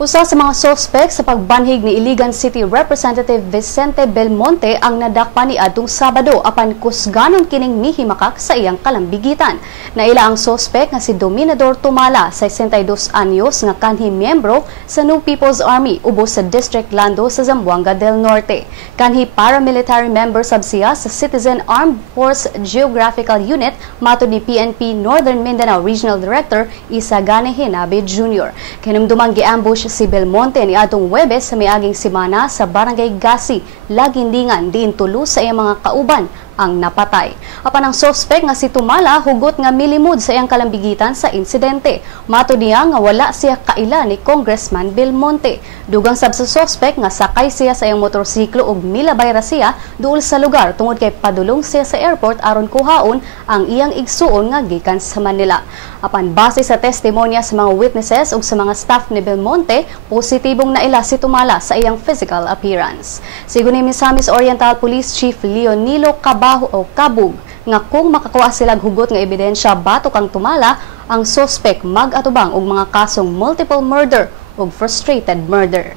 Usa sa mga sospek sa pagbanhig ni Iligan City Representative Vicente Belmonte ang nadakpa niadtong Sabado apan kusganon kining mihimakak sa iyang kalambigitan. Naila ang sospek nga si Dominador Tumala, 62 anyos nga kanhi miyembro sa New People's Army ubos sa District Lando sa Zamboanga del Norte. Kanhi paramilitary member sab siya sa Citizen Armed Force Geographical Unit matud ni PNP Northern Mindanao Regional Director Isagane Hinabe Jr. Kinumdumang giambush si Belmonte ni atong Huwebes sa miaging semana sa Barangay Gasi, Lagindingan, diin tulo sa iyang mga kauban ang napatay. Apan ang sospek nga si Tumala hugot nga milimod sa iyang kalambigitan sa insidente. Matud niya nga wala siya kaila ni Congressman Belmonte. Dugang sab sa sospek nga sakay siya sa iyang motorsiklo ug milabay ra siya duol sa lugar tungod kay padulong siya sa airport aron kuhaon ang iyang igsuon nga gikan sa Manila. Apan base sa testimonya sa mga witnesses ug sa mga staff ni Belmonte, positibong naila si Tumala sa iyang physical appearance. Sigon ni Misamis Oriental Police Chief Leonilo Kabug nga kung makakuha sila hugot nga ebidensya batok ang Tumala, ang suspect mag-atubang og mga kasong multiple murder ug frustrated murder.